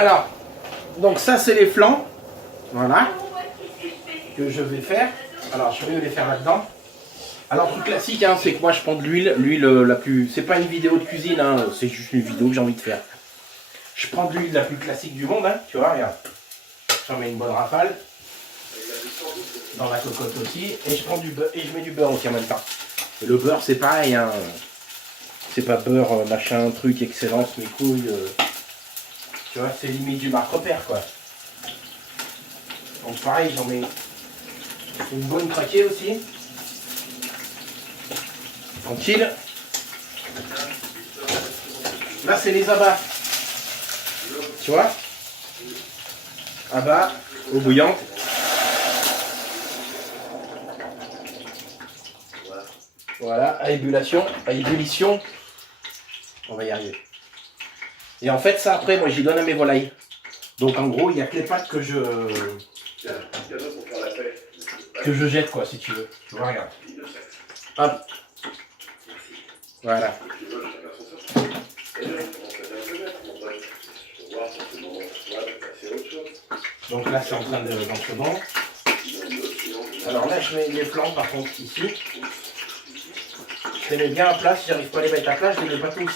Alors, donc ça c'est les flancs. Voilà. Que je vais faire. Alors je vais les faire là-dedans. Alors le truc classique, hein, c'est que moi je prends de l'huile. L'huile la plus... C'est pas une vidéo de cuisine, hein, c'est juste une vidéo que j'ai envie de faire. Je prends de l'huile la plus classique du monde, hein, tu vois, regarde. J'en mets une bonne rafale. Dans la cocotte aussi. Et je prends du beurre. Et je mets du beurre aussi en même temps. Et le beurre c'est pareil, hein. C'est pas beurre, machin, truc, excellence, mes couilles. Tu vois, c'est limite du marque repère, quoi. Donc pareil, j'en mets une bonne craquée aussi. Tranquille. Là, c'est les abats. Tu vois? Abats, eau bouillante. Voilà, à ébullition. On va y arriver. Et en fait, ça après, moi, j'y donne à mes volailles. Donc en gros, il n'y a que les pâtes que je jette, quoi, si tu veux. Tu vois, regarde. Hop. Voilà. Donc là, c'est en train de rentrer bon. Alors là, je mets les flancs, par contre, ici. Je les mets bien à plat. Si j'arrive pas à les mettre à plat, je les mets pas tous.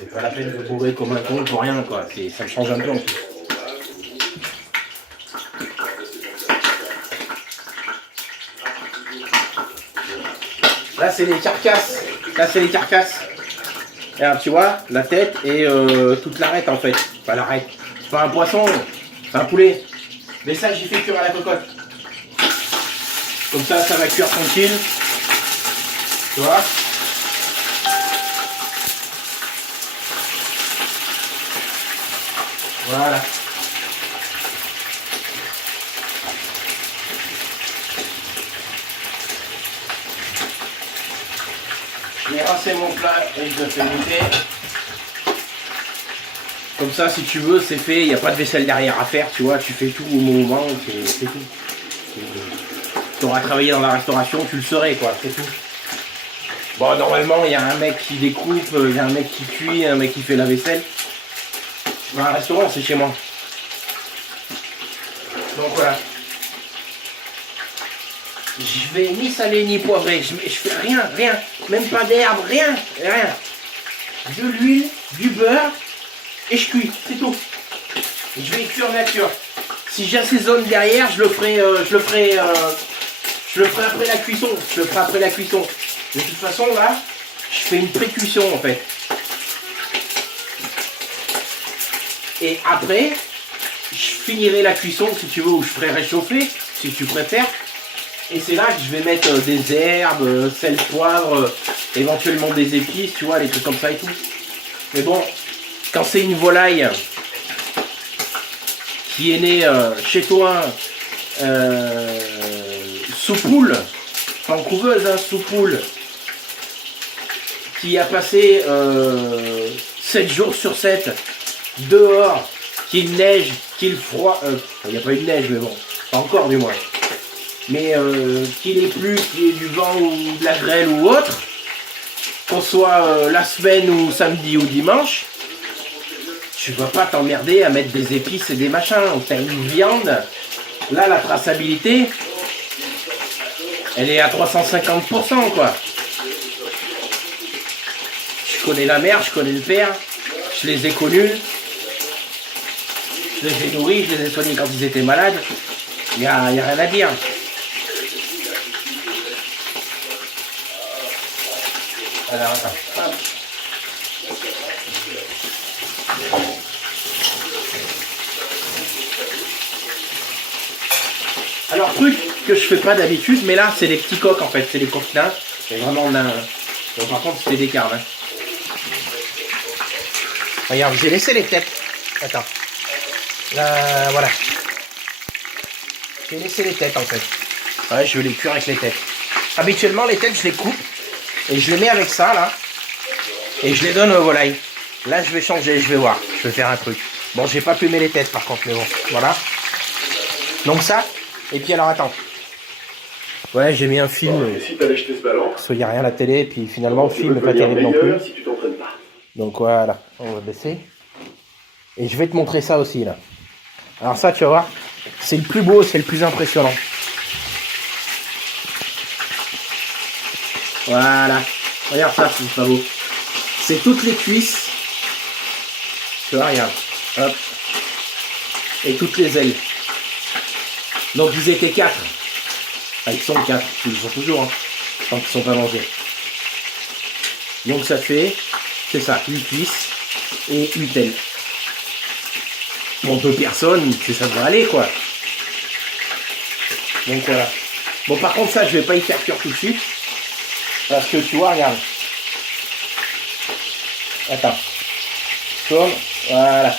C'est pas la peine de bourrer comme un con pour rien, quoi. Ça me change un peu en plus. Là, c'est les carcasses. Regarde, tu vois, la tête et toute l'arête, en fait. Enfin, l'arête. C'est pas un poisson, c'est un poulet. Mais ça, j'y fais cuire à la cocotte. Comme ça, ça va cuire tranquille. Tu vois? Voilà. Je vais rincer mon plat et je le fais monter. Comme ça, si tu veux, c'est fait. Il n'y a pas de vaisselle derrière à faire, tu vois. Tu fais tout au moment, c'est tout. Tu auras travaillé dans la restauration, tu le saurais, quoi. C'est tout. Bon, normalement, il y a un mec qui découpe, il y a un mec qui cuit, un mec qui fait la vaisselle. Dans un restaurant, c'est chez moi. Donc voilà. Je vais ni saler ni poivrer. Je fais rien. Même pas d'herbe, rien. De l'huile, du beurre et je cuis, c'est tout. Je vais cuire nature. Si j'assaisonne derrière, je le ferai après la cuisson. De toute façon, là, je fais une pré-cuisson en fait. Et après, je finirai la cuisson si tu veux, ou je ferai réchauffer, si tu préfères. Et c'est là que je vais mettre des herbes, sel, poivre, éventuellement des épices, tu vois, des trucs comme ça et tout. Mais bon, quand c'est une volaille qui est née chez toi sous poule, pas en couveuse, hein, sous poule, qui a passé 7 jours sur 7 dehors, qu'il neige, qu'il froid, il n'y a pas eu de neige, mais bon, pas encore du moins. Mais qu'il ait plu, qu'il y ait du vent ou de la grêle ou autre, qu'on soit la semaine ou samedi ou dimanche, tu vas pas t'emmerder à mettre des épices et des machins. T'as une viande, là la traçabilité, elle est à 350%, quoi. Je connais la mère, je connais le père, je les ai connus, je les ai nourris, je les ai soignés quand ils étaient malades, il n'y a rien à dire. Alors, attends. Hop. Alors, truc que je fais pas d'habitude, mais là, c'est les petits coqs en fait, c'est les coquelins. C'est vraiment d'un. Donc, par contre, c'est des carnes. Hein. Regarde, j'ai laissé les têtes. Attends. Là, voilà. J'ai laissé les têtes en fait. Ouais, je vais les cuire avec les têtes. Habituellement, les têtes, je les coupe. Et je les mets avec ça, là. Et je les donne aux volailles. Là, je vais changer, je vais voir. Je vais faire un truc. Bon, j'ai pas plumé les têtes, par contre, mais bon. Voilà. Donc ça. Et puis, alors, attends. Ouais, j'ai mis un film. Si t'avais jeté ce ballon, Parce qu'il n'y a rien à la télé. Et puis, finalement, le film n'est pas terrible non plus. si tu t'entraînes pas. Donc voilà, on va baisser. Et je vais te montrer ça aussi là. Alors ça, tu vas voir, c'est le plus beau, c'est le plus impressionnant. Voilà. Regarde ça, c'est pas beau. C'est toutes les cuisses. Tu vois, regarde. Hop. Et toutes les ailes. Donc ils étaient 4. Ah, ils sont 4. Ils sont toujours, hein. Tant qu'ils sont pas mangés. Donc ça fait, c'est ça, 8 cuisses et 8 ailes. Bon, 2 personnes, c'est ça devrait aller, quoi. Donc voilà. Bon, par contre, ça, je vais pas y faire cuire tout de suite. Parce que tu vois, regarde. Attends. Tourne. Voilà.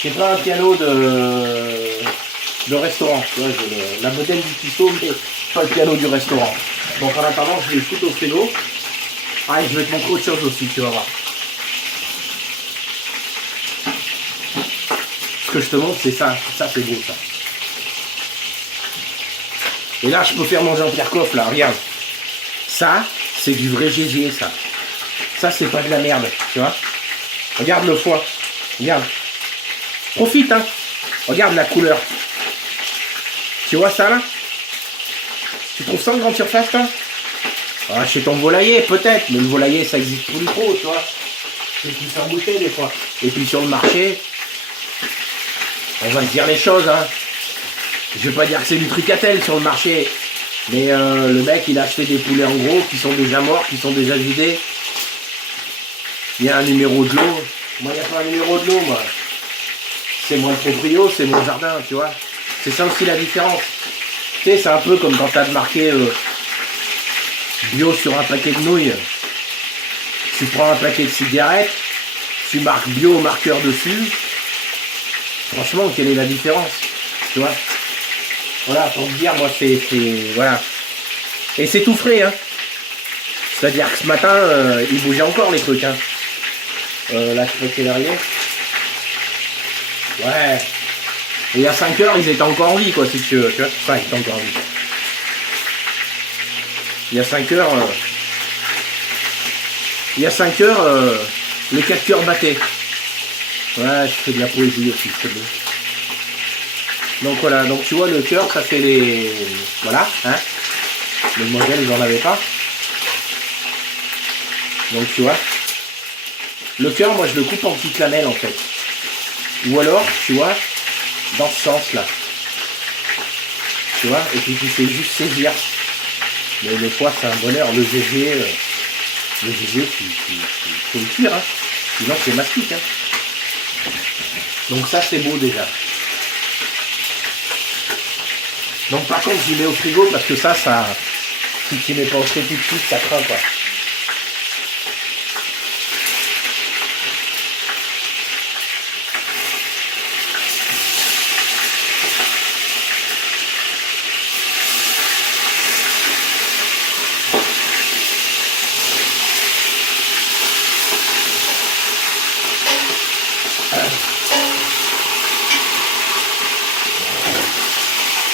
J'ai pas un piano de restaurant. Tu vois, j'ai la modèle du Tissot, mais pas le piano du restaurant. Donc en attendant, je vais le foutre au frigo. Ah, et je vais te montrer autre chose aussi, tu vas voir. Ce que je te montre, c'est ça. Ça, c'est beau, ça. Et là, je peux faire manger en Pierre Coff, là, regarde. Ça, c'est du vrai gésier, ça. Ça, c'est pas de la merde, tu vois. Regarde le foie. Regarde. Profite, hein. Regarde la couleur. Tu vois ça, là? Tu trouves ça en grande surface, toi? Ah, chez ton volailler, peut-être. Mais le volailler, ça existe plus trop, tu vois. C'est plus faire boucher, des fois. Et puis sur le marché, on va se dire les choses, hein. Je vais pas dire que c'est du trucatel sur le marché. Mais le mec, il a acheté des poulets en gros qui sont déjà morts, qui sont déjà vidés. Il y a un numéro de l'eau. Moi, il n'y a pas un numéro de l'eau, moi. C'est moi le proprio, c'est mon jardin, tu vois. C'est ça aussi la différence. Tu sais, c'est un peu comme quand tu as marqué bio sur un paquet de nouilles. Tu prends un paquet de cigarettes, tu marques bio au marqueur dessus. Franchement, quelle est la différence? Tu vois? Voilà, pour te dire, moi, c'est voilà. Et c'est tout frais, hein. C'est-à-dire que ce matin, il bougeait encore les trucs, hein. Là, je sais pas quelle heure il est. Ouais. Et il y a 5 heures, ils étaient encore en vie, quoi, si tu veux. Tu vois? Enfin, ils étaient encore en vie. Il y a 5 heures... il y a 5 heures, les 4 cœurs battaient. Ouais, je fais de la poésie aussi, c'est beau. Donc voilà, donc tu vois, le cœur, ça fait les... Voilà, hein. Les modèles, ils n'en avaient pas. Donc tu vois. Le cœur, moi, je le coupe en petites lamelles, en fait. Ou alors, tu vois, dans ce sens-là. Tu vois, et puis tu fais juste saisir. Mais des fois, c'est un bonheur. Le GG, faut le cuire, hein. Sinon, c'est mastic, hein. Donc ça, c'est beau, déjà. Donc par contre, j'y mets au frigo parce que ça, si tu mets pas au frigo tout de suite, ça craint, quoi.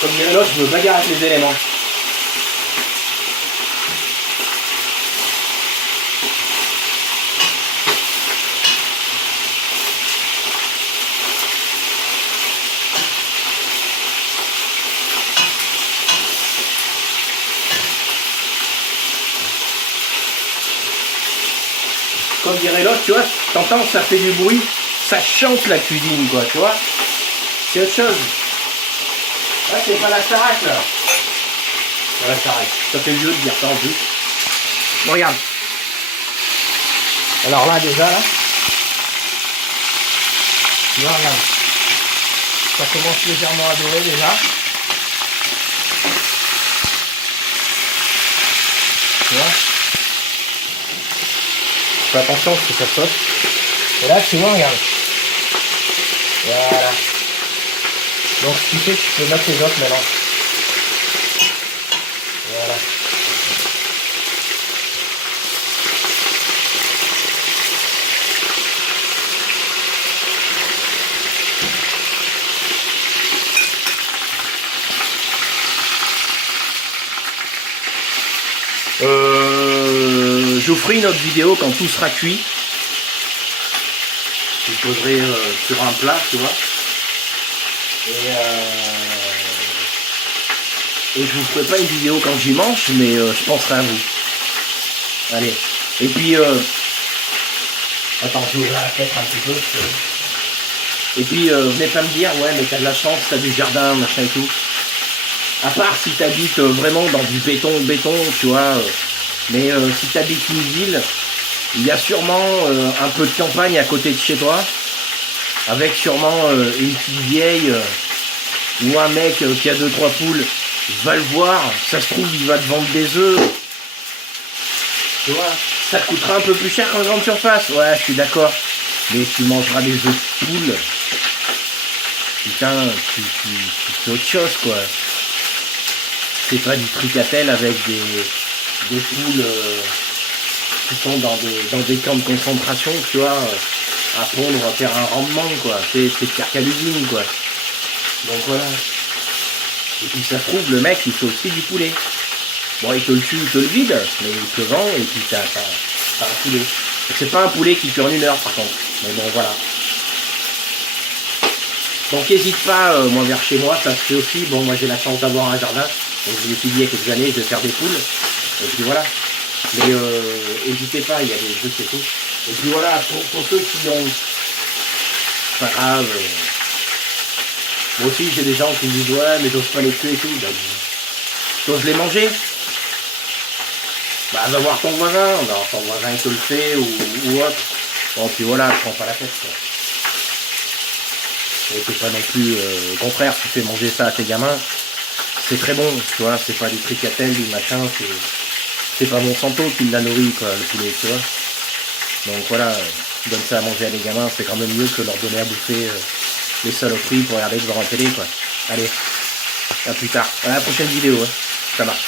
Comme dirait l'autre, je me bagarre avec les éléments. Comme dirait l'autre, tu vois, t'entends, ça fait du bruit, ça chante la cuisine, quoi, tu vois. C'est autre chose. Là, c'est pas la Starac, là. C'est la Starac. Ça fait vieux de dire ça en plus. Bon, regarde. Alors là, déjà, là. Tu vois, regarde. Ça commence légèrement à dorer, déjà. Tu vois. Fais attention parce que ça saute. Et là, tu vois, regarde. Voilà. Donc, ce qui fait que tu peux mettre les autres maintenant. Voilà. Je vous ferai une autre vidéo quand tout sera cuit. je poserai sur un plat, tu vois. Et je vous ferai pas une vidéo quand j'y mange, mais je penserai à vous. Allez. Et puis, attends, je vais ouvrir la tête un petit peu. Et puis, venez pas me dire, ouais, mais t'as de la chance, t'as du jardin, machin et tout. À part si t'habites vraiment dans du béton, tu vois. Mais si t'habites une ville, il y a sûrement un peu de campagne à côté de chez toi. Avec sûrement une petite vieille ou un mec qui a 2-3 poules. Va le voir, ça se trouve, il va te vendre des œufs. Tu vois, ça te coûtera un peu plus cher qu'en grande surface. Ouais, je suis d'accord. Mais tu mangeras des œufs de poule. Putain, tu fais autre chose, quoi. C'est pas du tricatel avec des poules qui sont dans des camps de concentration, tu vois, à pondre, à faire un rendement, quoi. C'est pire qu'à l'usine, quoi. Donc voilà. Et puis ça se trouve, le mec, il fait aussi du poulet. Bon, il te le tue, il te le vide, mais il te vend, et puis t'as un poulet. C'est pas un poulet qui tue en 1 heure, par contre. Mais bon, voilà. Donc n'hésite pas, moi vers chez moi, ça se fait aussi. Bon, moi j'ai la chance d'avoir un jardin, donc je me suis dit il y a quelques années, je vais faire des poules. Et puis voilà. Mais n'hésitez pas, il y a des trucs et tout. Et puis voilà, pour ceux qui ont... Pas grave. Moi aussi j'ai des gens qui me disent ouais mais j'ose pas les tuer et tout. Ben, t'oses les manger. Bah va voir ton voisin, alors, ton voisin il te le fait ou autre. Bon puis voilà, je prends pas la tête, quoi. Et c'est pas non plus au contraire, tu fais manger ça à tes gamins, c'est très bon, tu vois, c'est pas du tricatel, du machin, c'est pas Monsanto qui l'a nourri, quoi, le poulet, tu vois. Donc voilà, donne ça à manger à des gamins, c'est quand même mieux que leur donner à bouffer les saloperies pour regarder devant la télé, quoi. Allez, à plus tard, à la prochaine vidéo, hein. Ça marche.